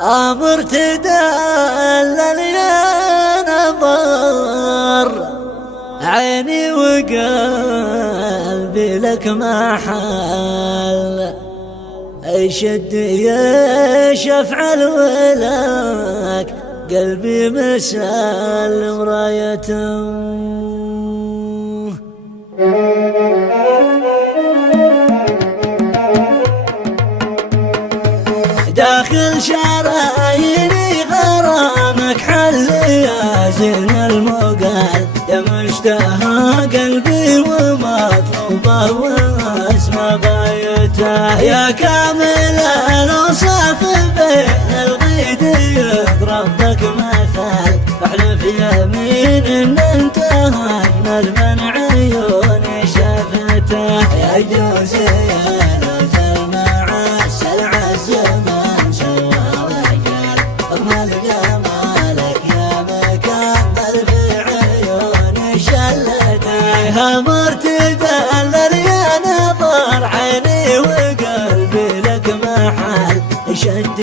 عمر تدلل يا نظر عيني وقلبي لك محل يشد يشفعل ولك قلبي مسال مرايته داخل شراييني غرامك حل يا زين المقال يا مشتهى قلبي ومطلوبه واسمى غايته يا كامل الاوصاف بين الغيد يضرب لك مثال احلف يمين ان انت اجمل من عيوني شافته يا جوزي يا لوز المعسل عالزمان سوى رجال اجمل جمالك يا مكمل في عيوني شلته عمر تدلل يا نظر عيني وقلبي لك محل يشد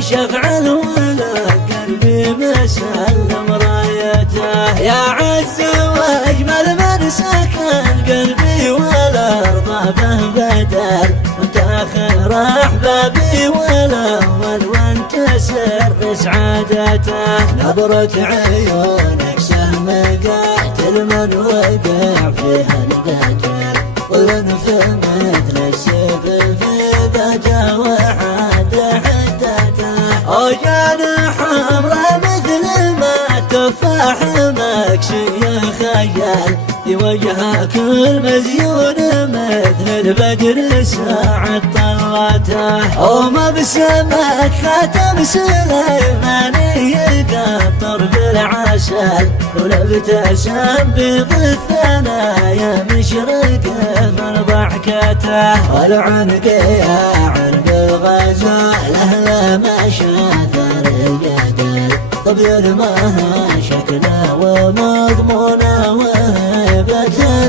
يشفعل ولك قلبي مسلم رايته يا عز واجمل من سكن قلبي والارض به بدل وانت اخر احبابي والاول وانت سر سعادته نظرة عيونك سهم قاتل من وقع فيها القتل والانف مثل السيف في ذاته وحد حدته وجناح حمراء مثل ما تفاح مكسي خيال في وجهك المزيون مثل البدر ساعة طلته ومبسمك خاتم سليماني يقطر بالعسل ولابتسم بيض الثنايا مشرق من ضحكته والعنق يا عنق الغزال اهله ما شاثر الجدل طبير ماها شكله ومضمونه وهيبة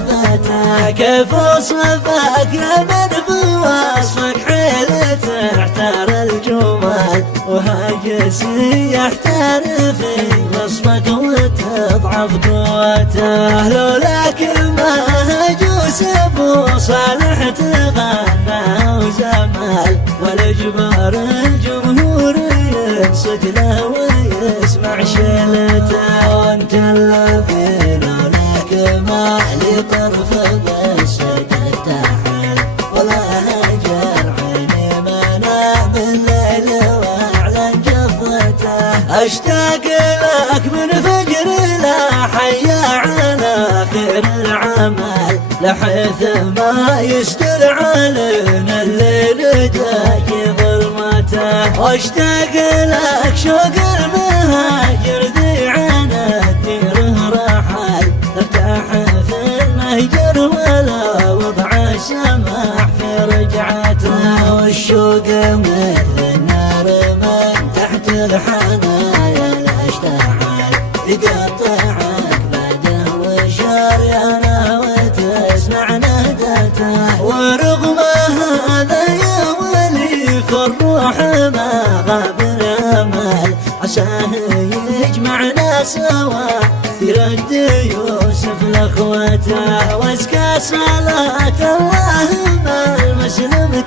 ذاته كيف وصفك يا من بوصفك حيل تحتار الجمال وهاجسي يحتار في وصفك وتضعف قوته لولاك ما هجوس ابو صالح تغنى وزمال والاجبار الجمهور ينصت له ويسمع شيلته وانت الذي لولاك ما لي طرف بس تتحل ولا هجر عيني ما نام الليل واعلن جفته اشتاق لك من فجر لا حيا على خير العمل لحيث ما يستر علينا الليل داقي ظلمته واشتاق لك شوق المهاجر ذي عنا ديره رحل ارتاح في المهجر ولا وضع سماح في رجعته والشوق مثل النار من تحت الحنايا لا اشتعل يقطعك بعده وشاريانا وتسمع نهدته ورغم هذا يا ولي فالروح ما غاب الامل عساه يجمعنا سوا يرد يوسف لاخوته وازكى صلاة اللهم المسلم